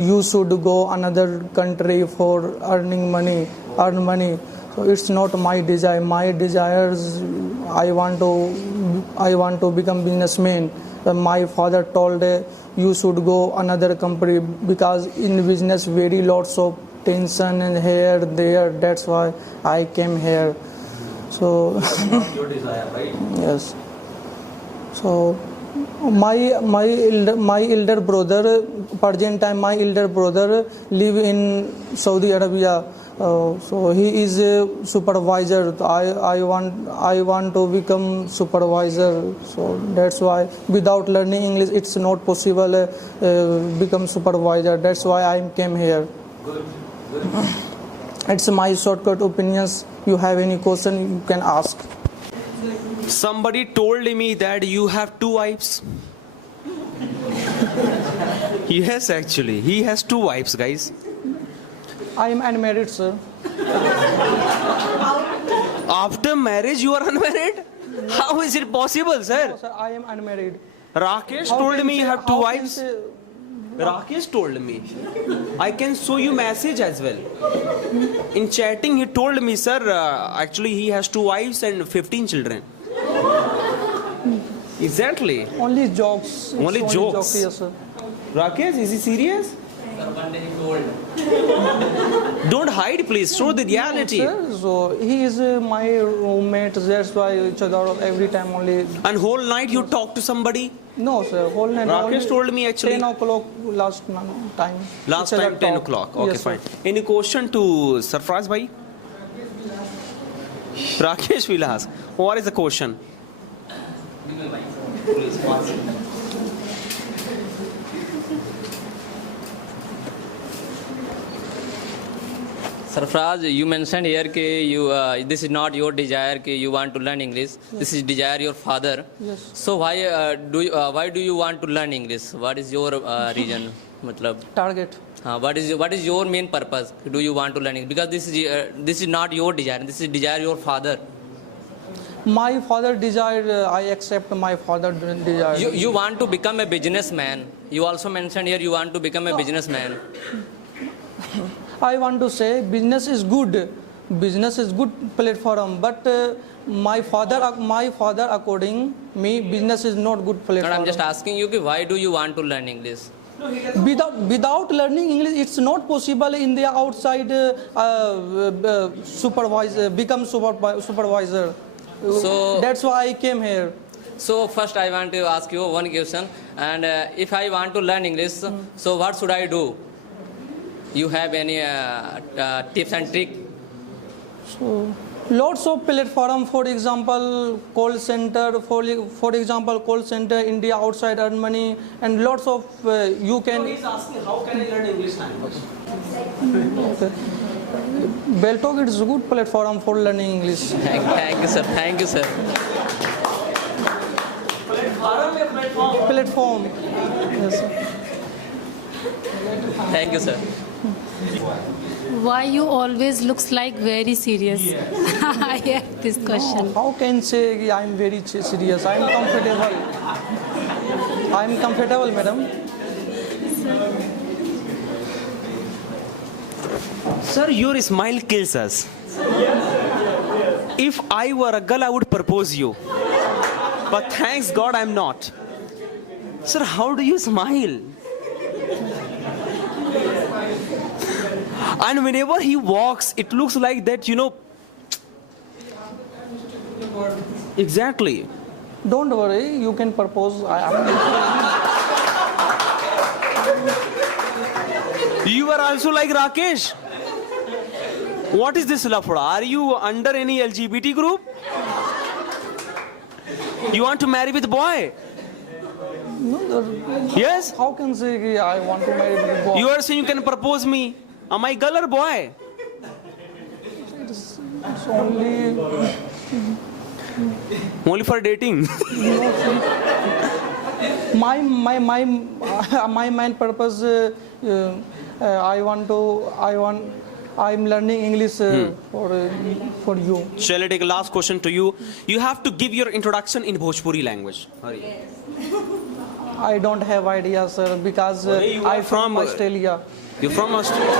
you should go another country for earn money. So it's not my desire. My desires, I want to become businessman. My father told you should go another country because in business very lots of tension and here there. That's why I came here. So Not your desire, right? yes. So my elder brother, present time my elder brother live in Saudi Arabia. So he is a supervisor. I want to become supervisor. So that's why without learning English it's not possible become supervisor. That's why I came here. Good. It's my shortcut opinions. You have any question you can ask. Somebody told me that you have 2 wives. Yes, actually. He has 2 wives, guys. I am unmarried, sir. After marriage, you are unmarried? How is it possible, sir? No, sir, I am unmarried. Rakesh How told can me you say- have 2 how can wives. say- Rakesh told me. I can show you message as well. In chatting, he told me, sir, actually he has 2 wives and 15 children. Exactly. Only jokes. It's Only jokes. Yes, sir. Rakesh, is he serious? Don't hide, please. Show the reality. Sir, so he is my roommate. That's why each other every time only. And whole night you talk to somebody? No, sir. Whole night. Rakesh only told me actually. 10 o'clock last time. Last Each other time 10 talk. o'clock. Okay, Yes, sir. fine. Any question to Sarfraz bhai? Rakesh will ask. What is the question? Sarfraz, you mentioned here that this is not your desire that you want to learn English. This is desire your father. Yes. So why do you want to learn English? What is your reason? Target. What is your main purpose? Do you want to learn English? Because this is not your desire. This is desire your father. My father desired. I accept my father desire. You want to become a businessman. You also mentioned here you want to become a businessman. I want to say business is good. Business is good platform, but my father according me business is not good platform. But I'm just asking you why do you want to learn English? Without learning English, it's not possible in the outside supervisor become supervisor. So That's why I came here. So first I want to ask you one question, and if I want to learn English, so what should I do? You have any tips and tricks? So lots of platform, for example, call center, for example, call center, India outside earn money, and lots of you can. He's asking how can I learn English language? Okay. Beltalk is a good platform for learning English. Thank you, sir. Thank you, sir. Platform. Yes, sir. Thank you, sir. Why you always looks like very serious? I have this question. How can say I am very serious? I am comfortable. I am comfortable, madam. Sir, your smile kills us. If I were a girl, I would propose you. But thanks God I'm not. Sir, how do you smile? And whenever he walks, it looks like that, Exactly. Don't worry, you can propose. You are also like Rakesh. What is this lafda? Are you under any LGBT group? You want to marry with boy? Yes? How can say I want to marry with boy? You are saying you can propose me. Am I girl or boy? It's only Only for dating. my main purpose. I'm learning English for you. Shall I take a last question to you? You have to give your introduction in Bhojpuri language. Hurry. I don't have idea, sir, because Where you are I'm from from? Australia. You're from Australia?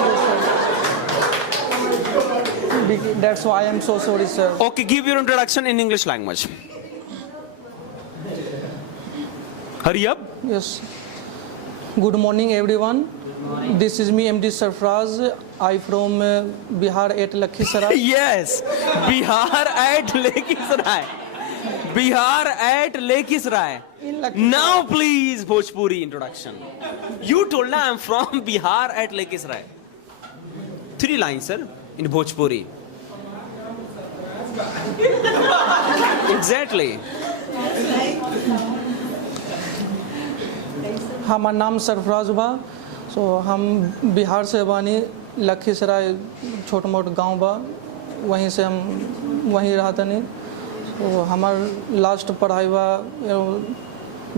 That's why I'm so sorry, sir. Okay, give your introduction in English language. Hurry up. Yes. Good morning, everyone. This is me, MD Sarfraz. I from Bihar at Lakhisarai. Yes, Bihar at Lakhisarai. Bihar at Lakhisarai. In Lakhisarai. Now, please, Bhojpuri introduction. You told me I'm from Bihar at Lakhisarai. 3 lines, sir, in Bhojpuri. Exactly. हमार नाम सरफराज बा. सो हम बिहार से बानी. लखीसराय छोट मोट गांव बा, वहीं से हम वहीं रहतनी. तो हमार लास्ट पढ़ाई बा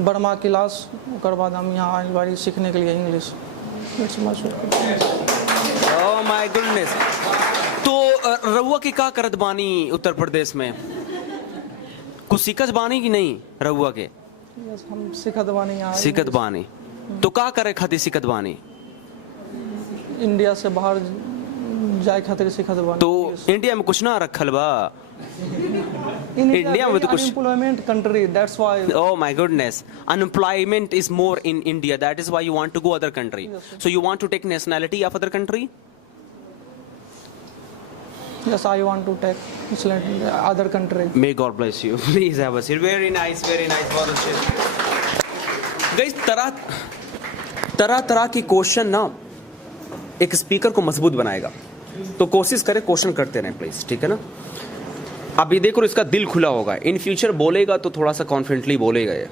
बर्मा क्लास. ओकर बाद हम यहाँ आइल बारी सीखने के लिए इंग्लिश. Oh my goodness. तो रउआ के का करत बानी उत्तर प्रदेश में? कुछ सीखत बानी कि नहीं रउआ के? Yes, हम सीखत बानी यहाँ. सीखत बानी. तो का करे खातिर सीखत बानी? इंडिया से बाहर जाए खातिर सीखत बानी. तो इंडिया में कुछ ना रखल बा. India में तो कुछ unemployment country, that's why. Oh my goodness. Unemployment is more in India. That is why you want to go other country. Yes, sir. So you want to take nationality of other country? Yes, I want to take other country. May God bless you. Please have a seat. Very nice, very nice. बहुत अच्छे. Guys, तरह की question ना एक speaker को मजबूत बनाएगा. तो कोशिश करें क्वेश्चन करते रहें प्लीज, ठीक है ना. अभी देखो इसका दिल खुला होगा. इन फ्यूचर बोलेगा तो थोड़ा सा कॉन्फिडेंटली बोलेगा ये.